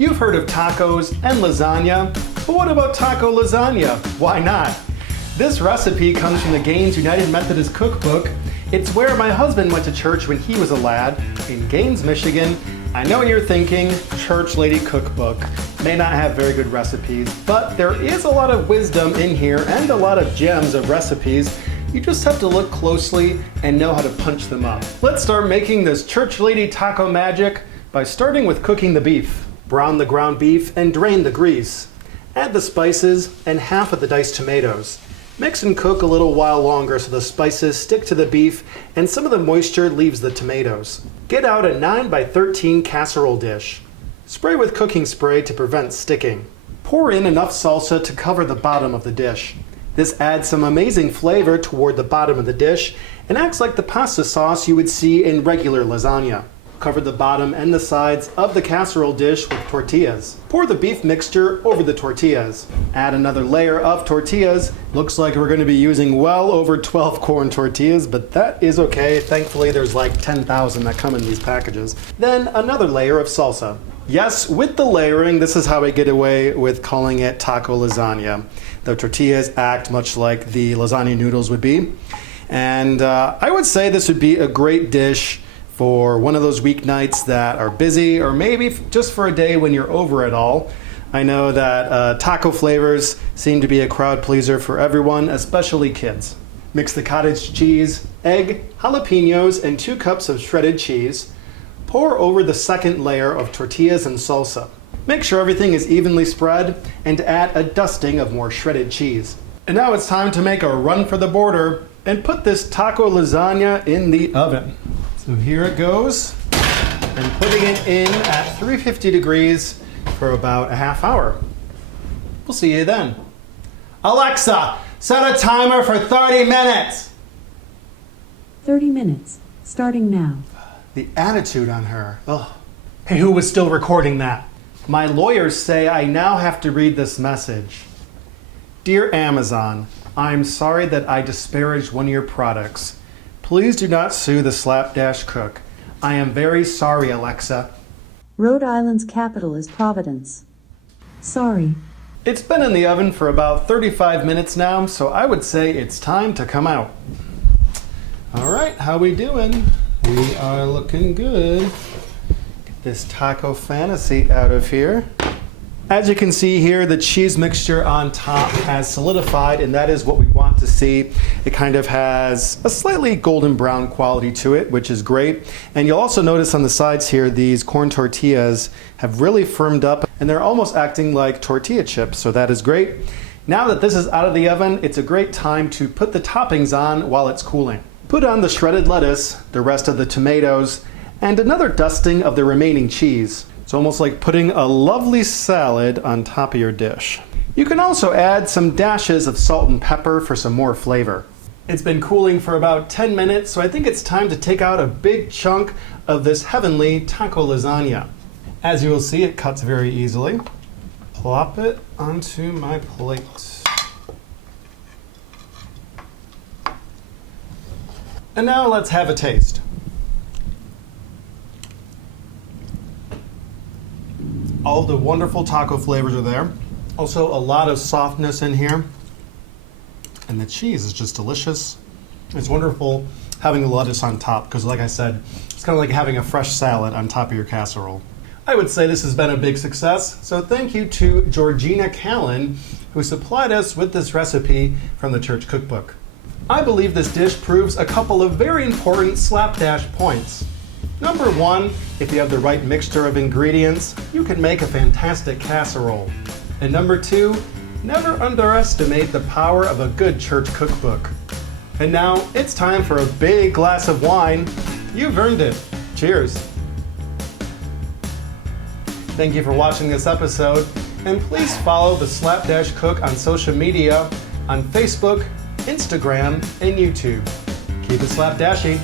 You've heard of tacos and lasagna, but what about taco lasagna? Why not? This recipe comes from the Gaines United Methodist Cookbook. It's where my husband went to church when he was a lad in Gaines, Michigan. I know you're thinking, Church Lady Cookbook may not have very good recipes, but there is a lot of wisdom in here and a lot of gems of recipes. You just have to look closely and know how to punch them up. Let's start making this Church Lady taco magic by starting with cooking the beef. Brown the ground beef and drain the grease. Add the spices and half of the diced tomatoes. Mix and cook a little while longer so the spices stick to the beef and some of the moisture leaves the tomatoes. Get out a 9x13 casserole dish. Spray with cooking spray to prevent sticking. Pour in enough salsa to cover the bottom of the dish. This adds some amazing flavor toward the bottom of the dish and acts like the pasta sauce you would see in regular lasagna. Cover the bottom and the sides of the casserole dish with tortillas. Pour the beef mixture over the tortillas. Add another layer of tortillas. Looks like we're going to be using well over 12 corn tortillas, but that is okay. Thankfully, there's like 10,000 that come in these packages. Then another layer of salsa. Yes, with the layering, this is how I get away with calling it taco lasagna. The tortillas act much like the lasagna noodles would be. And I would say this would be a great dish for one of those weeknights that are busy, or maybe just for a day when you're over it all. I know that taco flavors seem to be a crowd pleaser for everyone, especially kids. Mix the cottage cheese, egg, jalapenos, and 2 cups of shredded cheese. Pour over the second layer of tortillas and salsa. Make sure everything is evenly spread and add a dusting of more shredded cheese. And now it's time to make a run for the border and put this taco lasagna in the oven. So here it goes, and putting it in at 350 degrees for about a half hour. We'll see you then. Alexa, set a timer for 30 minutes. 30 minutes, starting now. The attitude on her. Ugh. Hey, who was still recording that? My lawyers say I now have to read this message. Dear Amazon, I'm sorry that I disparaged one of your products. Please do not sue the Slapdash cook. I am very sorry, Alexa. Rhode Island's capital is Providence. Sorry. It's been in the oven for about 35 minutes now, so I would say it's time to come out. All right, how we doing? We are looking good. Get this taco fantasy out of here. As you can see here, the cheese mixture on top has solidified, and that is what we want to see. It kind of has a slightly golden brown quality to it, which is great. And you'll also notice on the sides here, these corn tortillas have really firmed up, and they're almost acting like tortilla chips, so that is great. Now that this is out of the oven, it's a great time to put the toppings on while it's cooling. Put on the shredded lettuce, the rest of the tomatoes, and another dusting of the remaining cheese. It's almost like putting a lovely salad on top of your dish. You can also add some dashes of salt and pepper for some more flavor. It's been cooling for about 10 minutes, so I think it's time to take out a big chunk of this heavenly taco lasagna. As you will see, it cuts very easily. Plop it onto my plate. And now let's have a taste. All the wonderful taco flavors are there. Also a lot of softness in here. And the cheese is just delicious. It's wonderful having the lettuce on top because, like I said, it's kind of like having a fresh salad on top of your casserole. I would say this has been a big success, so thank you to Georgina Callan, who supplied us with this recipe from the church cookbook. I believe this dish proves a couple of very important Slapdash points. Number 1, if you have the right mixture of ingredients, you can make a fantastic casserole. And number 2, never underestimate the power of a good church cookbook. And now it's time for a big glass of wine. You've earned it. Cheers. Thank you for watching this episode, and please follow the Slapdash Cook on social media on Facebook, Instagram, and YouTube. Keep it slapdashy.